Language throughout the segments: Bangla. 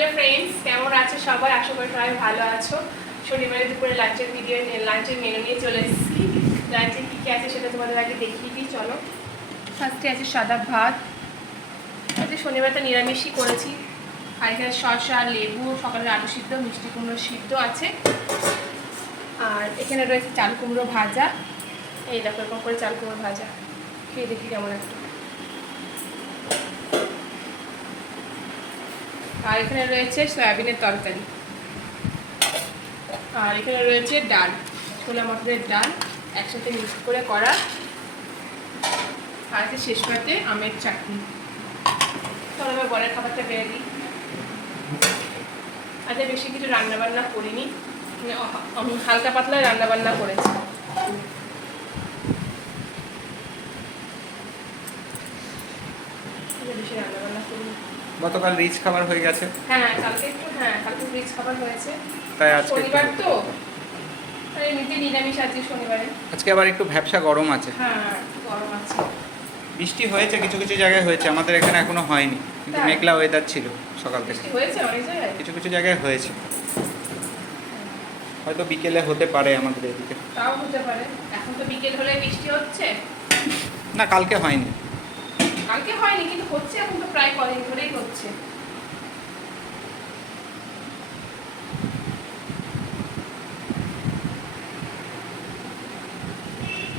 হ্যালো ফ্রেন্ডস, কেমন আছো সবাই? আশা করি সবাই ভালো আছো। শনিবারে দুপুরে লাঞ্চের মেনু নিয়ে চলে এসেছি। লাঞ্চে কী কী আছে সেটা তোমাদের আগে দেখিয়ে দিই, চলো। ফার্স্টে আছে সাদা ভাত। আজকে শনিবারটা নিরামিষই করেছি। আর এখানে শসা, লেবু, সকালের আলু সিদ্ধ, মিষ্টি কুমড়ো সিদ্ধ আছে। আর এখানে রয়েছে চাল কুমড়ো ভাজা। এই দেখো এরকম করে চাল কুমড়ো ভাজা, খেয়ে দেখি কেমন একটা। আর এখানে রয়েছে সয়াবিনের তরকারি। আর এখানে রয়েছে ডাল, ছোলা মটরের ডাল একসাথে মিক্স করে করা। আর আছে শেষ পাতে আমের চাটনি। চলো এবার বরের খাবারটা বেড়ে দিই। আজকে বেশি কিছু রান্নাবান্না করিনি, আমি হালকা পাতলা রান্নাবান্না করেছি। বেশি রান্নাবান্না করিনি। গতকাল রিচ খাবার হয়ে গেছে। কালকে রিচ খাবার হয়েছে। তাই আজকে শনিবার তো এমনিতে নিরামিষ আছে শনিবারে। আজকে আবার একটু ভ্যাপসা গরম আছে। হ্যাঁ, গরম আছে। বৃষ্টি হয়েছে, কিছু কিছু জায়গায় হয়েছে, আমাদের এখানে এখনো হয়নি, কিন্তু মেঘলা ওয়েদার ছিল সকাল থেকে। বৃষ্টি হয়েছে অনেক জায়গায়, কিছু কিছু জায়গায় হয়েছে, হয়তো বিকেলে হতে পারে আমাদের এদিকে। তাও হতে পারে। এখন তো বিকেল হলে বৃষ্টি হচ্ছে না, কালকে হয়নি। কালকে হয়নি কিন্তু হচ্ছে, এখন তো প্রায় কদিন ধরেই হচ্ছে।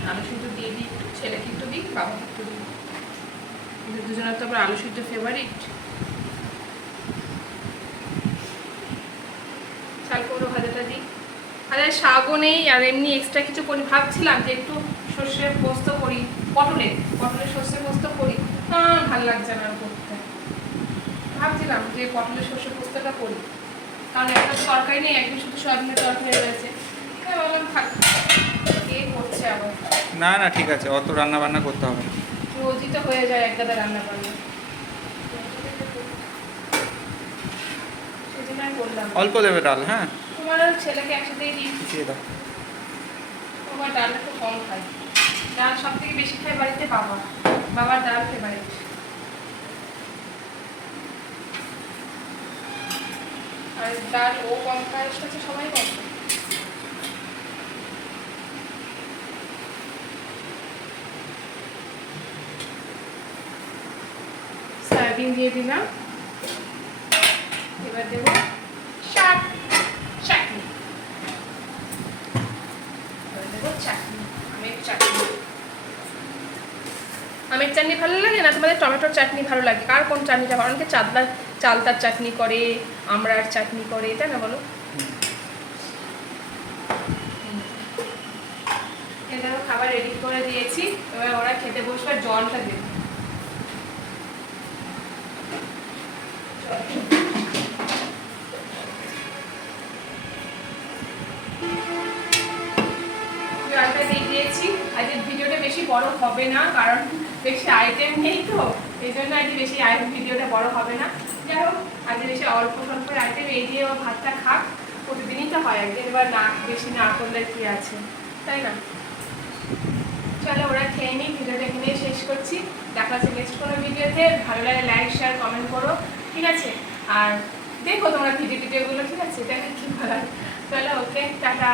আলু সিদ্ধ দিয়ে দিই একটু, ছেলেকে একটু দিই, বাবাকে একটু দিই। কিন্তু দুজনের তো আবার আলু সিদ্ধ ফেভারিট। চাল কুমড়ো ভাজাটা দিই। আর শাকও নেই, আর এমনি এক্সট্রা কিছু করি ভাবছিলাম যে একটু সর্ষের পোস্ত করি, পটলের সর্ষে পোস্ত করি। ভালো লাগছে না আর করতে। ভাবছিলাম যে পটলের সর্ষে পোস্তটা করি, কারণ একটা তরকারি নেই, একদিন শুধু সয়াবিনের তরকারি রয়েছে। ভাবলাম থাক, কে করছে আবার। না না, ঠিক আছে, অত রান্না বান্না করতে হবে না। রোজই তো হয়ে যায় এক গাদা রান্না বান্না, সেজন্য আমি করলাম। অল্প দেবে ডাল, হ্যাঁ। তোমার ছেলেকে একসাথেই দিই। দিয়ে দাও। তোমার ডালটা একটু কম খায়। ডাল সব থেকে বেশি খায় বাড়িতে বাবার ডাল ফেভারিট। আর ডাল ও কম খায়, সাথে সবাই কম খায়। সয়াবিন দিয়ে দিলাম, এবার দেবো চাটনি। দেবো চাটনি, আমের চাটনি ভালো লাগে না তোমাদের? টমেটোর চাটনি ভালো লাগে? কার কোন চাটনিটা ভালো? অনেকে চালতার চাটনি করে, আমড়ার চাটনি করে, তাই না বলো? দেখো খাবার রেডি করে দিয়েছি, এবার ওরা খেতে বসবে। জলটা দেবো, জলটা দিয়ে দিয়েছি। আজকের ভিডিওটা বেশি বড় হবে না, কারণ বেশি আইটেম নেই তো, এই জন্য আজকে বেশি ভিডিওটা বড় হবে না। যাই হোক, আজকে বেশি অল্প স্বল্প আইটেম, এই দিয়ে ও ভাতটা খাক, প্রতিদিনই তো হয়, একদিন এবার না বেশি না করলে কি আছে, তাই না? চলো ওরা খেয়ে নিই, ভিডিওটা এখানে শেষ করছি। দেখা হচ্ছে নেক্সট কোনো ভিডিওতে। ভালো লাগে লাইক শেয়ার কমেন্ট করো, ঠিক আছে? আর দেখো তোমরা ভিডিওগুলো, ঠিক আছে? এটা কি বলার। চলো, ওকে, টাটা।